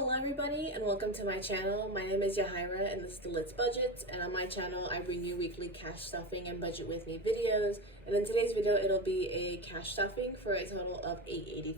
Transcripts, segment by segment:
Hello everybody and welcome to my channel. My name is Yahaira and this is the Let's Budgets, and on my channel I bring you weekly cash stuffing and budget with me videos. And in today's video it'll be a cash stuffing for a total of $883.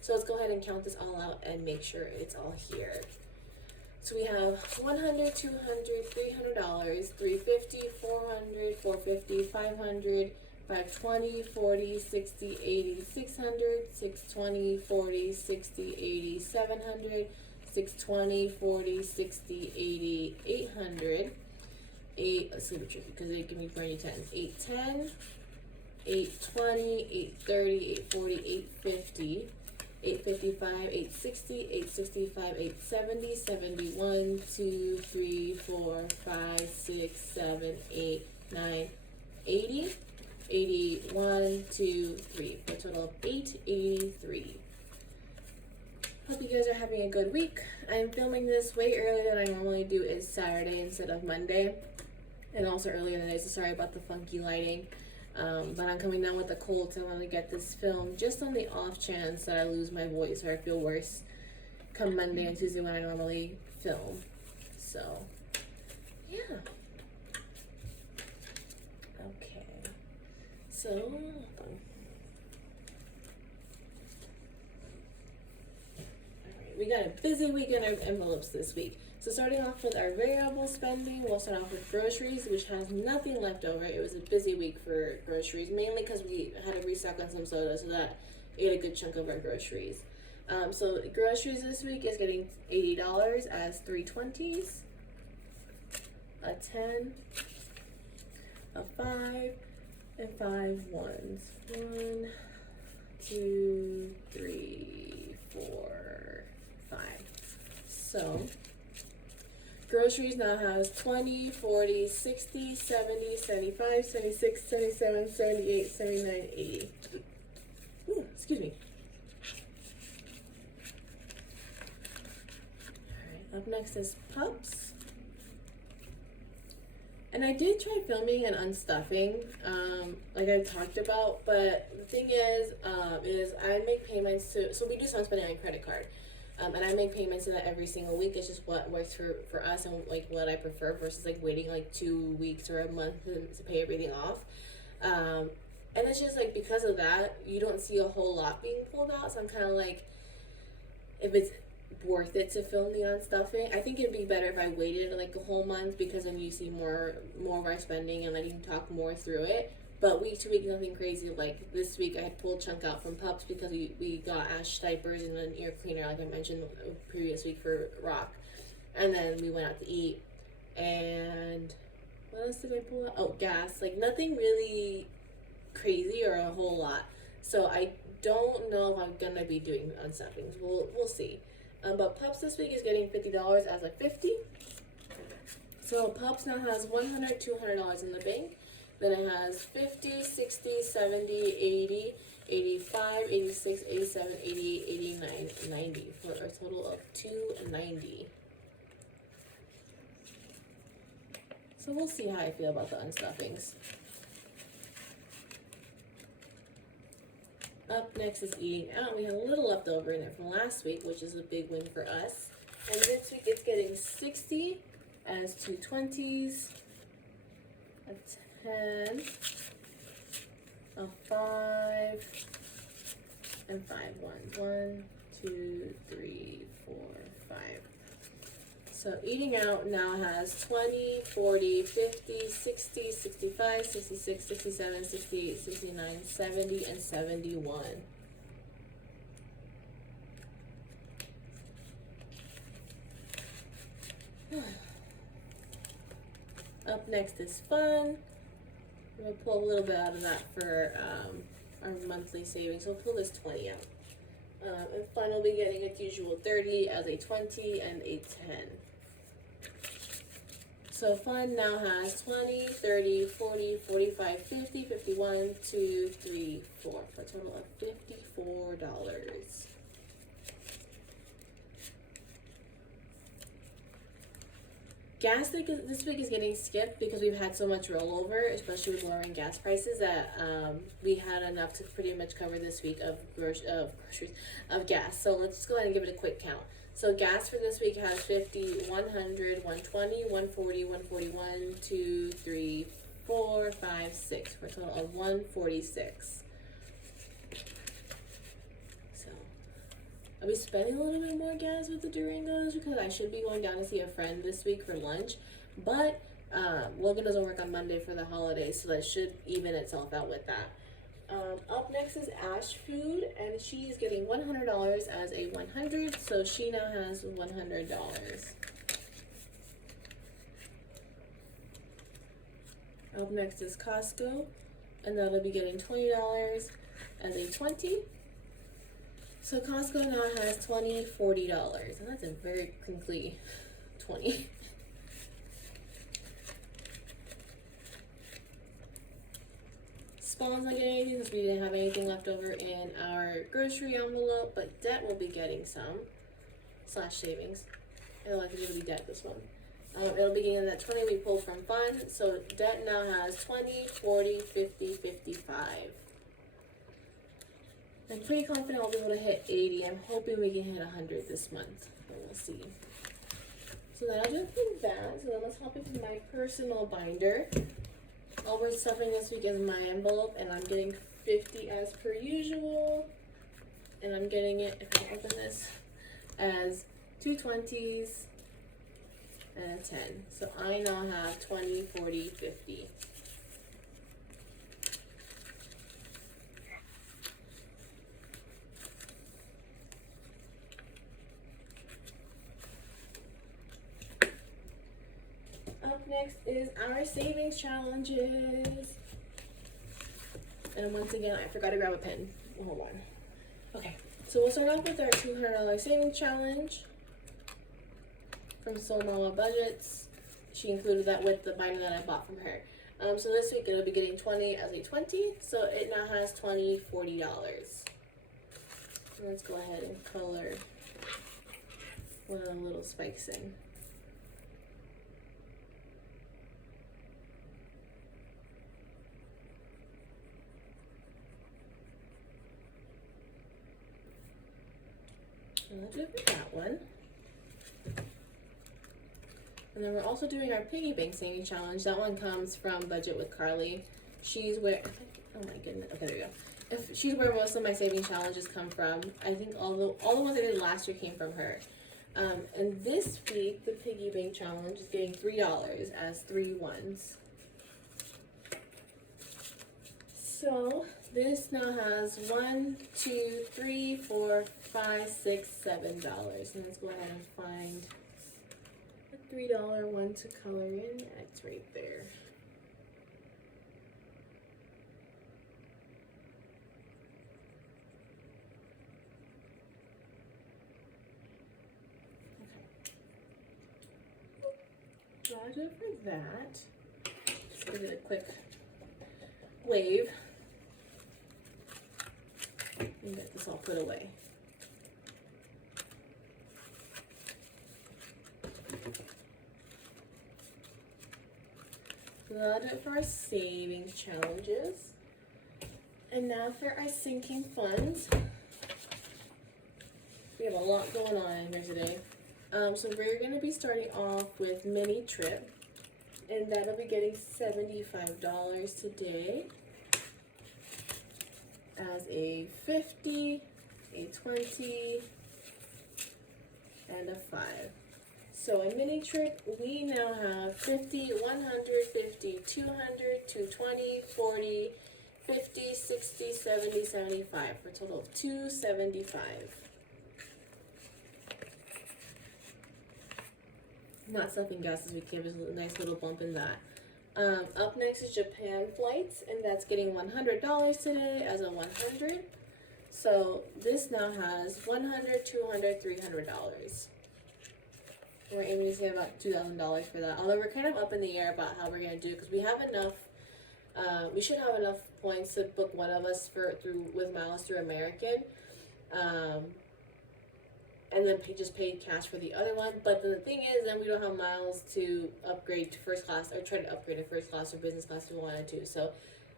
So let's go ahead and count this all out and make sure it's all here. So we have $100, $200, $300, $350, $400, $450, $500, $520, $40, $60, $80, $600, $620, $40, $60, $80, $700, $620, $40, $60, $80, $800, let's see what tricky because they give me for any 10, $810, $820, $830, $840, $850, $855, $860, $865, $870, $71, 2, 3, 4, 5, 6, 7, 8, 9, $80, $81, 2, 3, for a total of $883. Hope you guys are having a good week. I'm filming this way earlier than I normally do. It's Saturday instead of Monday, and also earlier than today, so sorry about the funky lighting. But I'm coming down with a cold, so I want to get this filmed just on the off chance that I lose my voice or I feel worse come Monday and Tuesday when I normally film. So, yeah. Okay. So, we got a busy weekend of envelopes this week. So starting off with our variable spending, we'll start off with groceries, which has nothing left over. It was a busy week for groceries, mainly because we had to restock on some soda, so that ate a good chunk of our groceries. So groceries this week is getting $80 as 320s, a 10, a 5, and 5 ones. 1, 2, 3, 4, 5. So groceries now has 20, 40, 60, 70, 75, 76, 77, 78, 79, 80. Ooh, excuse me. Alright, up next is pups. And I did try filming and unstuffing, like I talked about, but the thing is I make payments to, so we do some spending on credit card. And I make payments to that every single week. It's just what works for us and like what I prefer versus like waiting like 2 weeks or a month to pay everything off. And it's just like because of that, you don't see a whole lot being pulled out. So I'm kind of like, if it's worth it to film the unstuffing, I think it'd be better if I waited like a whole month, because then you see more of our spending and like you can talk more through it. But week to week, nothing crazy. Like this week, I had pulled chunk out from pups because we got Ash diapers and an ear cleaner, like I mentioned the previous week for Rock. And then we went out to eat. And what else did I pull out? Oh, gas. Like nothing really crazy or a whole lot. So I don't know if I'm gonna be doing unstuffings. We'll see. But pups this week is getting $50 as a 50. So pups now has $100, $200 in the bank. Then it has 50, 60, 70, 80, 85, 86, 87, 88, 89, 90 for a total of $290. So we'll see how I feel about the unstuffings. Up next is eating out. We have a little left over in there from last week, which is a big win for us. And this week it's getting 60 as 2 20s, a 10, a 5, and 5 ones. 1, 2, 3, 4, 5. So eating out now has 20, 40, 50, 60, 65, 66, 67, 68, 69, 70, and 71. Up next is fun. I'm going to pull a little bit out of that for our monthly savings. We'll pull this 20 out. And fun will be getting its usual 30 as a 20 and a 10. So fun now has 20, 30, 40, 45, 50, 51, 2, 3, 4 for a total of $54. Gas this week is getting skipped because we've had so much rollover, especially with lowering gas prices, that we had enough to pretty much cover this week of groceries of gas. So let's go ahead and give it a quick count. So gas for this week has 50, 100, 120, 140, 141, 2, 3, 4, 5, 6, for a total of 146. So I'll be spending a little bit more gas with the Durangos because I should be going down to see a friend this week for lunch. But Logan doesn't work on Monday for the holidays, so that should even itself out with that. Up next is Ash Food, and she's getting $100 as a 100, so she now has $100. Up next is Costco, and that'll be getting $20 as a 20. So Costco now has $20, $40, and that's a very crinkly 20. Spawn's not getting anything because we didn't have anything left over in our grocery envelope, but Debt will be getting some, slash savings. It'll actually be Debt this one. It'll be getting that 20 we pulled from Fun, so Debt now has 20, 40, 50, 55. I'm pretty confident I'll be able to hit 80. I'm hoping we can hit 100 this month, but we'll see. So that'll do it for that. So then let's hop into my personal binder. All we're stuffing this week is my envelope, and I'm getting 50 as per usual. And I'm getting it, if I open this, as 2 20s and a 10. So I now have 20, 40, 50. Up next is our savings challenges. And once again, I forgot to grab a pen. Hold on. Okay, so we'll start off with our $200 savings challenge from Soul Mama Budgets. She included that with the binder that I bought from her. So this week it'll be getting 20 as a 20, so it now has $20, $40. Let's go ahead and color one of the little spikes in. And I'll do it for that one. And then we're also doing our piggy bank saving challenge. That one comes from Budget with Carly. She's where, oh my goodness, okay, there we go. She's where most of my saving challenges come from. I think all the ones I did last year came from her. And this week, the piggy bank challenge is getting $3 as 3 ones. So this now has 1, 2, 3, 4, 5, 6, $7. And let's go ahead and find a $3 one to color in. Yeah, it's right there. Okay. I'll do it for that. Just give it a quick wave. And get this all put away. So that'll do it for our savings challenges. And now for our sinking funds. We have a lot going on in here today. So we're going to be starting off with Mini Trip. And that'll be getting $75 today. As a 50, a 20, and a 5. So a Mini Trip, we now have 50, 150, 200, 220, 40, 50, 60, 70, 75 for a total of 275. Not stuffing gas this week, give us a nice little bump in that. Up next is Japan flights, and that's getting $100 today as a 100. So this now has $100, $200, $300. We're aiming to save about $2,000 for that. Although we're kind of up in the air about how we're gonna do it because we have enough. We should have enough points to book one of us with miles through American. And then just pay cash for the other one. But the thing is, then we don't have miles to upgrade to first class or try to upgrade to first class or business class if we wanted to. So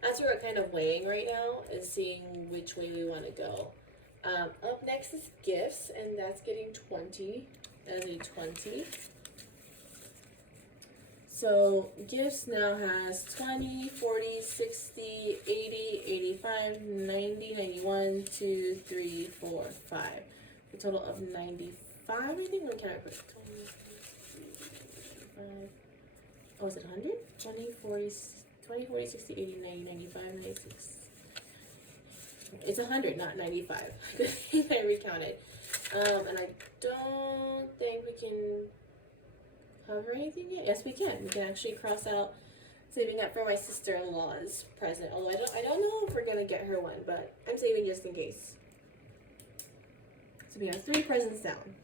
that's what we're kind of weighing right now, is seeing which way we want to go. Up next is gifts, and that's getting 20 as a 20. So gifts now has 20, 40, 60, 80, 85, 90, 91, 2, 3, 4, 5. A total of 95, I think. What can I put? 20, 25. Oh, is it 100? 20, 40, 20, 40, 60, 80, 90, 95, 96. It's 100, not 95. Good thing I recounted. And I don't think we can cover anything yet. Yes, we can. We can actually cross out saving up for my sister-in-law's present. Although I don't know if we're gonna get her one, but I'm saving just in case. So we have 3 presents down.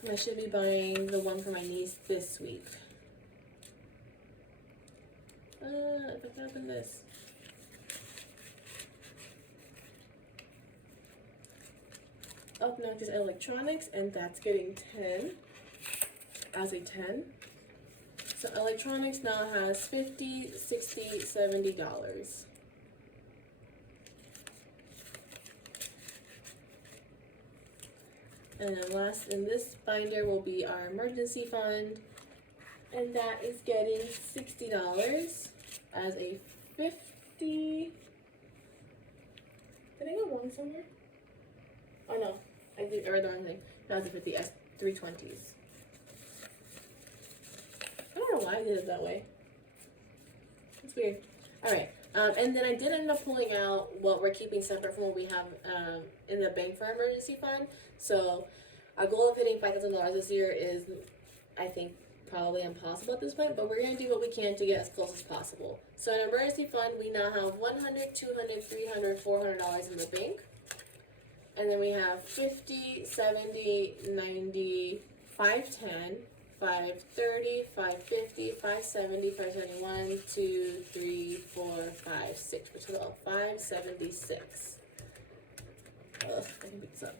And I should be buying the one for my niece this week. If I can open this. Up next is electronics, and that's getting 10 as a 10. So electronics now has $50, $60, $70. And then last in this binder will be our emergency fund, and that is getting $60 as a 50. Did I go wrong somewhere? Oh no, I did the wrong thing. That was a 50 as 320s. I don't know why I did it that way. It's weird. Alright, and then I did end up pulling out what we're keeping separate from what we have in the bank for our emergency fund. So our goal of hitting $5,000 this year is, I think, probably impossible at this point, but we're going to do what we can to get as close as possible. So in emergency fund, we now have $100, $200, $300, $400 in the bank. And then we have 50, 70, 90, 510, 530, 550, 570, 571, 2, 3, 4, 5, 6. Which is all 576. I can beat this up.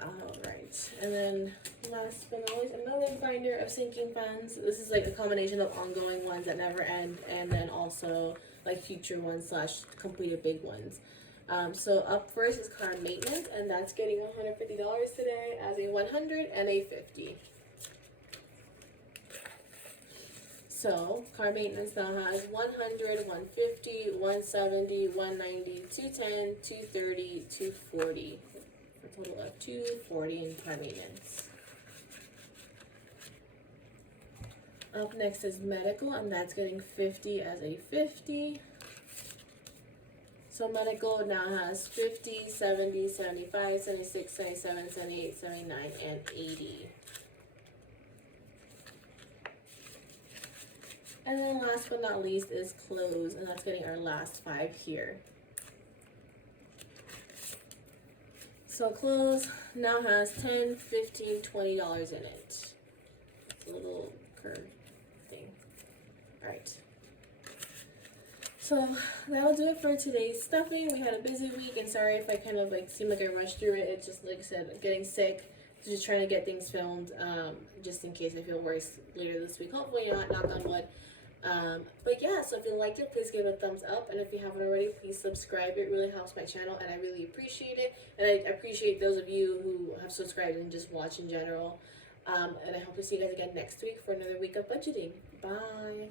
Alright, and then last but not least, another binder of sinking funds. This is like a combination of ongoing ones that never end, and then also like future ones slash completed big ones. So up first is car maintenance, and that's getting $150 today as a 100 and a 50. So car maintenance now has 100, 150, 170, 190, 210, 230, 240. For a total of 240 in car maintenance. Up next is medical, and that's getting 50 as a 50. So medical now has 50, 70, 75, 76, 77, 78, 79, and 80. And then last but not least is clothes, and that's getting our last 5 here. So clothes now has $10, $15, $20 in it. It's a little curve thing. Alright. So that'll do it for today's stuffing. We had a busy week, and sorry if I kind of like seemed like I rushed through it. It's just, like I said, I'm getting sick. So just trying to get things filmed, just in case I feel worse later this week. Hopefully not, knock on wood. But yeah, so if you liked it, please give it a thumbs up, and if you haven't already, please subscribe. It really helps my channel, and I really appreciate it. And I appreciate those of you who have subscribed and just watch in general. And I hope to see you guys again next week for another week of budgeting. Bye.